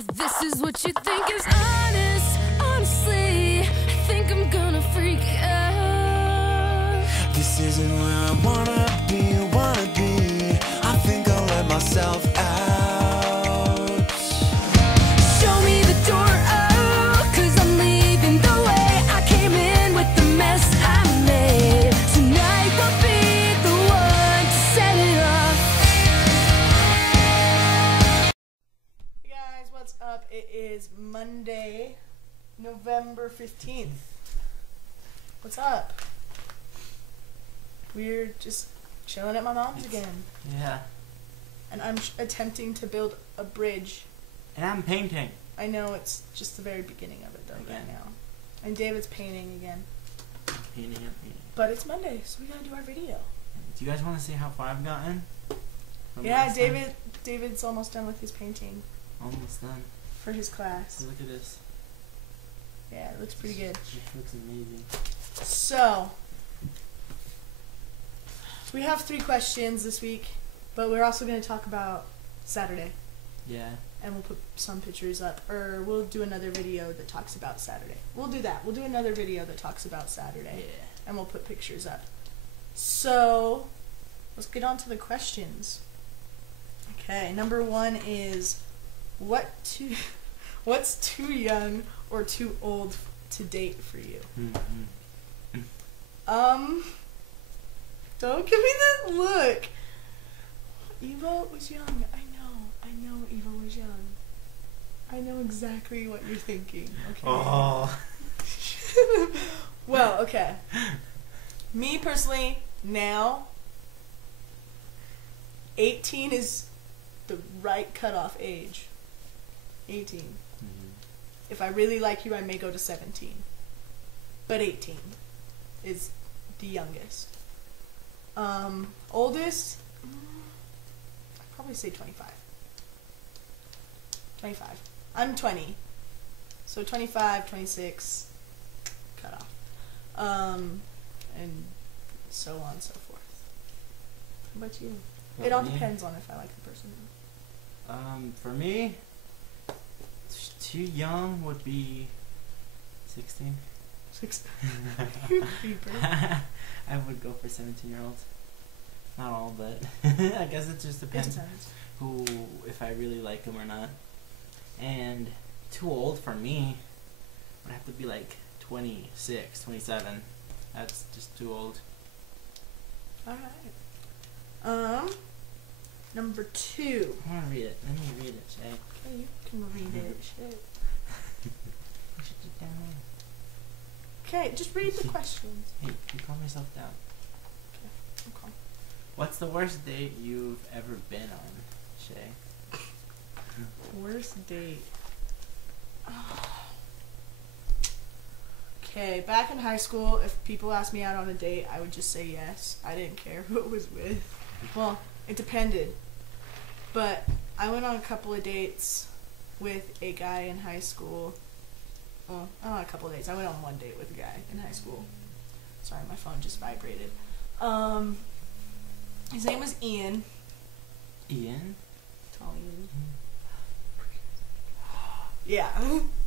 This is what you think is honest. Honestly, I think I'm gonna freak out. This isn't where I wanna be, I think I'll let myself out. Show me the door out, 'cause I'm leaving the way I came in with the mess I made. Tonight will be the one to set it off. Hey guys, what's up? It is Monday, November 15th. What's up? We're just chilling at my mom's again. Yeah. And I'm attempting to build a bridge. And I'm painting. I know it's just the very beginning of it though right now. And David's painting again. Painting. But it's Monday, so we gotta do our video. Do you guys want to see how far I've gotten? Yeah, last time? David's almost done with his painting Almost done. for his class. So look at this. Yeah, it looks pretty good. It looks amazing. So we have 3 questions this week, but we're also going to talk about Saturday. Yeah. And we'll put some pictures up, or we'll do another video that talks about Saturday. We'll do that. We'll do another video that talks about Saturday. Yeah. And we'll put pictures up. So let's get on to the questions. Okay, number 1 is what's too young or too old to date for you? Don't give me that look. Eva was young. I know Eva was young. I know exactly what you're thinking. Okay. Oh. Well, okay. Me personally, now 18 is the right cutoff age. 18. If I really like you, I may go to 17. But 18 is the youngest. Oldest, I'd probably say 25. 25. I'm 20. So 25, 26, cut off. And so on and so forth. How about you? It all depends on if I like the person. For me, too young would be 16. 16. You creeper. I would go for 17-year-olds. Not all, but I guess it just depends who, if I really like them or not. And too old for me would have to be like 26, 27. That's just too old. Alright. Number 2. I want to read it. Let me read it, Shay. Okay, you can read it. Shit. I should get down. Okay, just read the questions. Hey, you calm yourself down. Okay, I'm calm. What's the worst date you've ever been on, Shay? Worst date. Okay, back in high school, if people asked me out on a date, I would just say yes. I didn't care who it was with. Well, it depended. But I went on a couple of dates with a guy in high school. Well, not on a couple of dates. I went on one date with a guy in high school. Sorry, my phone just vibrated. His name was Ian. Ian? Tall Ian. Yeah.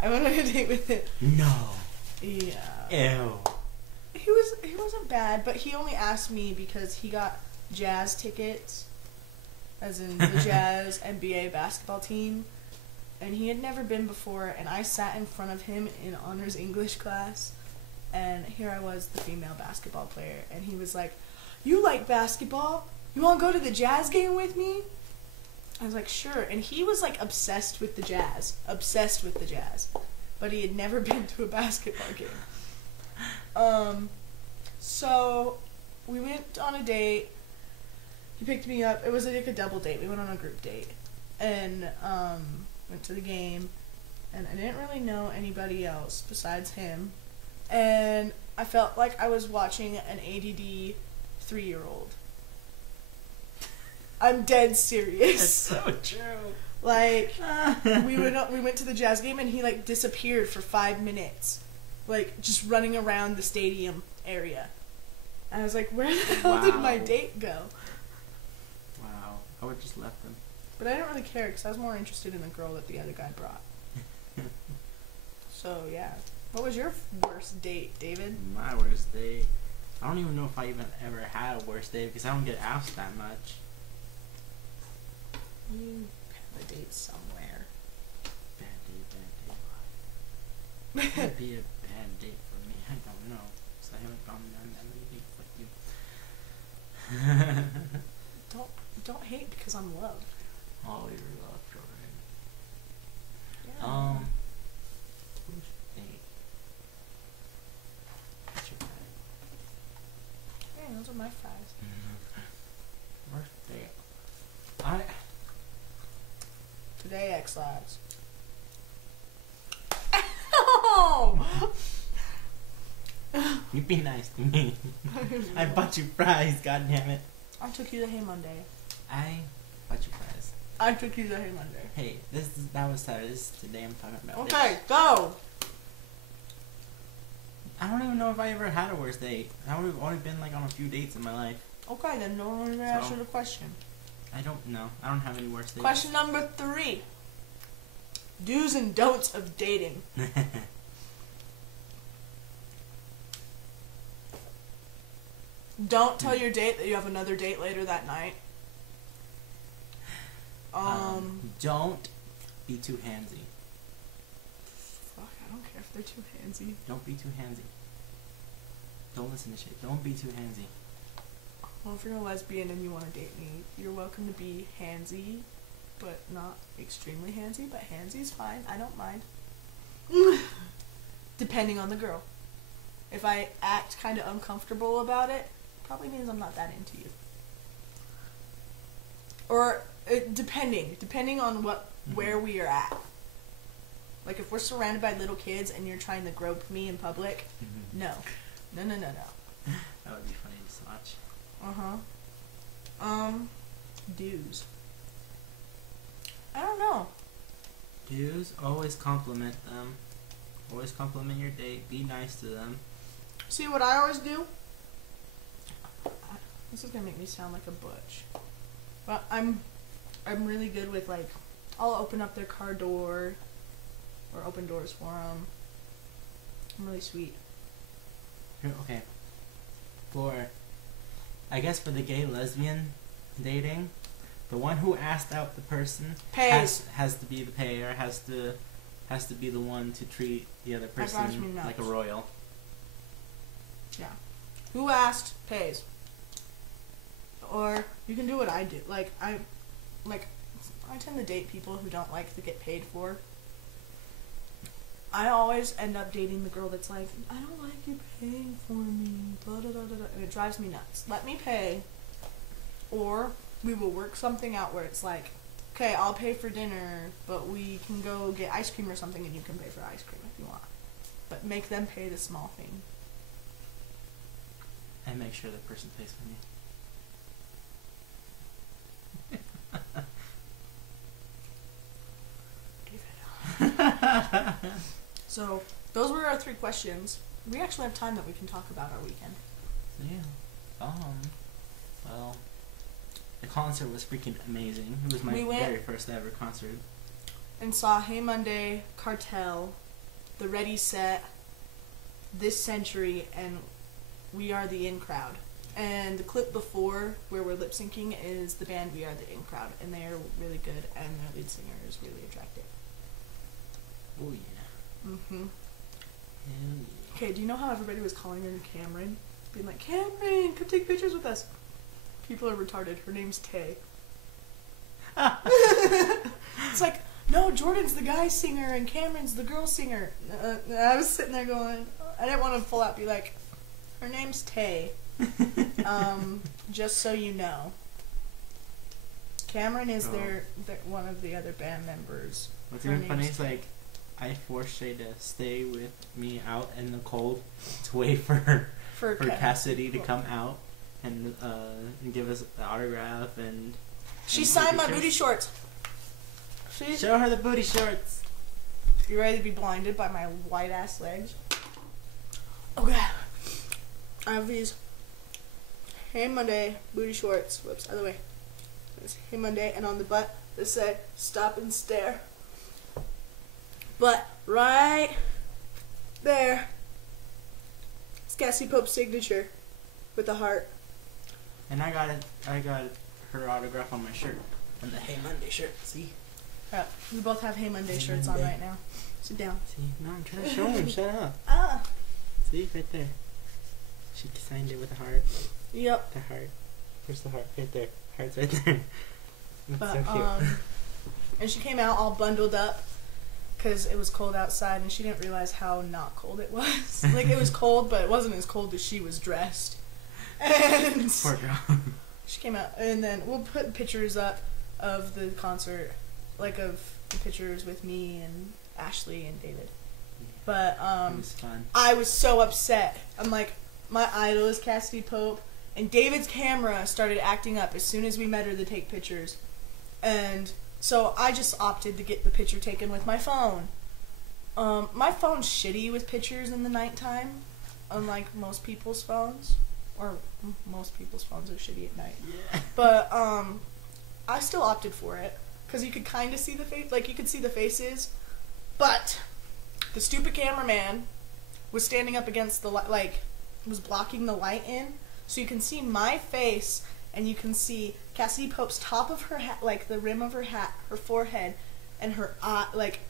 I went on a date with him. No. Yeah. Ew. He wasn't bad, but he only asked me because he got Jazz tickets, as in the Jazz NBA basketball team, and he had never been before, and I sat in front of him in honors English class, and here I was, the female basketball player, and he was like, "You like basketball? You want to go to the Jazz game with me?" I was like, "Sure," and he was like obsessed with the Jazz, but he had never been to a basketball game. So we went on a date. He picked me up. It was like a double date. We went on a group date, and went to the game, and I didn't really know anybody else besides him, and I felt like I was watching an ADD 3-year-old. I'm dead serious. That's so true. Like, we went to the Jazz game, and he like disappeared for 5 minutes, like just running around the stadium area. And I was like, where the hell did my date go? Wow. I would just left him. But I didn't really care because I was more interested in the girl that the other guy brought. So, yeah. What was your worst date, David? My worst date? I don't even know if I even ever had a worst date because I don't get asked that much. You have a date somewhere. Bad date. What would be a bad date for me? I don't know. Because I haven't gone on that many dates like you. Don't hate because I'm loved. Oh, you're loved, Jordan. Yeah. Worst date. What's your bad? Hey, those are my fives. Worst date. Today, X-Lads. Oh! You be nice to me. I bought you fries, goddammit. I took you to Hey Monday. I bought you fries. I took you to Hey Monday. Hey, that was Saturday. This is today I'm talking about. Okay, go! I don't even know if I ever had a worst date. I've only been like on a few dates in my life. Okay, then no one asked you the question. I don't know. I don't have any worst dates. Question number 3. Do's and don'ts of dating. Don't tell your date that you have another date later that night. Don't be too handsy. Fuck, I don't care if they're too handsy. Don't be too handsy. Don't listen to shit. Don't be too handsy. Well, if you're a lesbian and you want to date me, you're welcome to be handsy, but not extremely handsy, but handsy's fine. I don't mind. Depending on the girl. If I act kind of uncomfortable about it, probably means I'm not that into you. Or depending on where we are at. Like if we're surrounded by little kids and you're trying to grope me in public, no. No. That would be funny to watch. Dues. I don't know. Dudes, always compliment them. Always compliment your date. Be nice to them. See what I always do? This is gonna make me sound like a butch, but I'm really good with like, I'll open up their car door, or open doors for them. I'm really sweet. Okay. I guess for the gay lesbian dating, the one who asked out the person Pays. has to be the payer. Has to be the one to treat the other person drives me nuts. like a royal. Yeah. Who asked pays. Or you can do what I do. I tend to date people who don't like to get paid for. I always end up dating the girl that's like, I don't like you paying for me, blah, blah, blah, blah, and it drives me nuts. Let me pay, or we will work something out where it's like, okay, I'll pay for dinner, but we can go get ice cream or something, and you can pay for ice cream if you want. But make them pay the small thing. And make sure the person pays for me. So, those were our 3 questions. We actually have time that we can talk about our weekend. Yeah. Well, the concert was freaking amazing. It was my very first ever concert. And saw Hey Monday, Cartel, The Ready Set, This Century, and We Are the In Crowd. And the clip before, where we're lip syncing, is the band We Are the In Crowd, and they are really good, and their lead singer is really attractive. Oh yeah. Mm-hmm. Hell yeah. Okay, do you know how everybody was calling her Cameron? Being like, Cameron, come take pictures with us. People are retarded. Her name's Tay. It's like, no, Jordan's the guy singer and Cameron's the girl singer. I was sitting there going, I didn't want to pull out and be like, her name's Tay. Just so you know. Cameron is their one of the other band members. What's Her even funny name's is like, I forced Shay to stay with me out in the cold to wait for Cassidy to come out and give us the autograph and. She signed my booty shorts. Show her the booty shorts. You ready to be blinded by my white ass legs? Okay. I have these Hey Monday booty shorts. Whoops, other way. It's Hey Monday, and on the butt they say stop and stare. But right there, it's Cassie Pope's signature with the heart. And I got her autograph on my shirt, on the Hey Monday shirt. See? Yeah, we both have Hey Monday shirts on right now. Sit down. See? No, I'm trying to show him. Shut up. Ah. See, right there. She signed it with a heart. Yep. The heart. Where's the heart? Right there. Heart's right there. It's But, so cute. and she came out all bundled up because it was cold outside, and she didn't realize how not cold it was. Like, it was cold, but it wasn't as cold as she was dressed. And Poor girl. she came out, and then we'll put pictures up of the concert, like of the pictures with me and Ashley and David. But It was fun. I was so upset. I'm like, my idol is Cassidy Pope, and David's camera started acting up as soon as we met her to take pictures. And so I just opted to get the picture taken with my phone. My phone's shitty with pictures in the nighttime, unlike most people's phones. Or most people's phones are shitty at night. Yeah. But I still opted for it because you could kind of see the face, like you could see the faces, but the stupid cameraman was standing up against the light, like was blocking the light in, so you can see my face and you can see Cassidy Pope's top of her hat, like the rim of her hat, her forehead, and her eye, like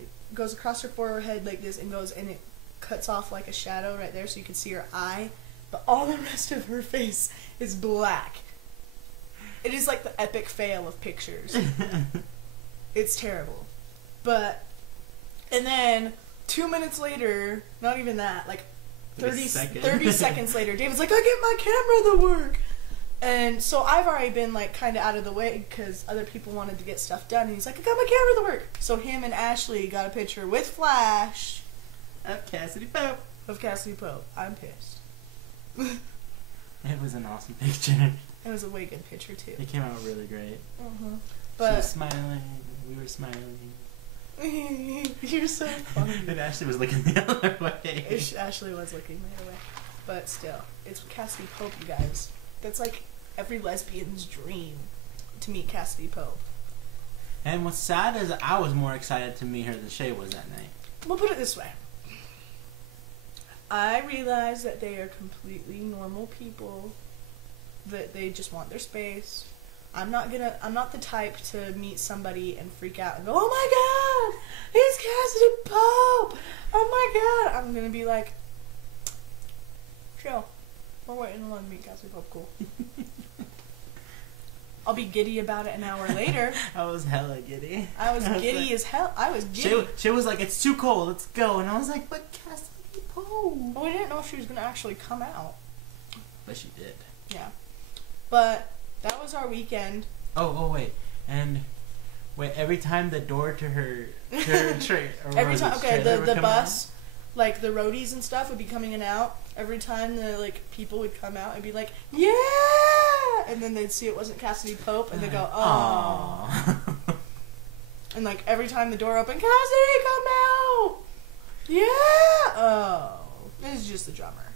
it goes across her forehead like this and goes and it cuts off like a shadow right there, so you can see her eye. But all the rest of her face is black. It is like the epic fail of pictures. It's terrible. But, and then 2 minutes later, not even that, like 30 seconds later, David's like, I get my camera to work. And so I've already been like kind of out of the way because other people wanted to get stuff done. And he's like, I got my camera to work. So him and Ashley got a picture with flash Of Cassidy Pope. of Cassidy Pope. I'm pissed. It was an awesome picture. It was a way good picture too. It came out really great. Mm-hmm. She was But smiling. We were smiling. you're so funny. And Ashley was looking the other way. Ashley was looking the other way, but still, it's Cassidy Pope, you guys. That's like every lesbian's dream to meet Cassidy Pope. And what's sad is I was more excited to meet her than Shay was that night. We'll put it this way. I realize that they are completely normal people, that they just want their space. I'm not the type to meet somebody and freak out and go, oh my god, he's Cassidy Pope! Oh my god! I'm gonna be like, chill. We're waiting to meet Cassidy Pope, cool. I'll be giddy about it an hour later. I was hella giddy. I was giddy like, as hell. I was giddy. She was like, it's too cold, let's go. And I was like, but Cassidy Pope. But we didn't know if she was gonna actually come out. But she did. Yeah. But that was our weekend. Oh, wait. And wait, every time the door to her tray, Every time, okay, the bus, like the roadies and stuff would be coming in and out. Every time the like people would come out, I'd be like, yeah, and then they'd see it wasn't Cassidy Pope, and they'd go, oh. And like every time the door opened, Cassidy, come out, yeah, oh, this is just the drummer.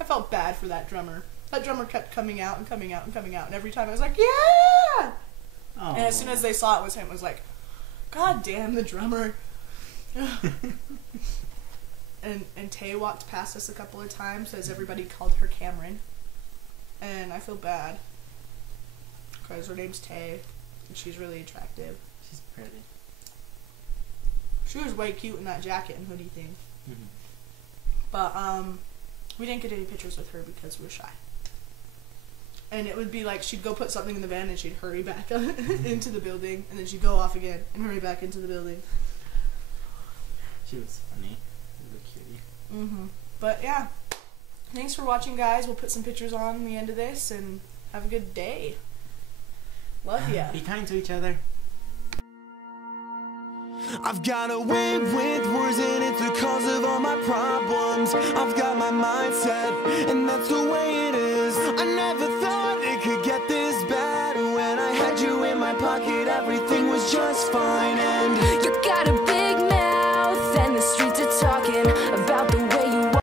I felt bad for that drummer. That drummer kept coming out and coming out and coming out, and every time I was like, yeah! Aww. And as soon as they saw it was him, it was like, God damn the drummer. And Tay walked past us a couple of times as everybody called her Cameron. And I feel bad. Because her name's Tay, and she's really attractive. She's pretty. She was way cute in that jacket and hoodie thing. Mm-hmm. But, we didn't get any pictures with her because we were shy. And it would be like she'd go put something in the van and she'd hurry back into the building, and then she'd go off again and hurry back into the building. She was funny. She was a cutie. Mm-hmm. But yeah, thanks for watching, guys. We'll put some pictures on the end of this, and have a good day. Love ya. Be kind to each other. I've got a way with words and it's the cause of all my problems. I've got my mindset and that's the way it is. I never thought it could get this bad. When I had you in my pocket, everything was just fine. And You gotta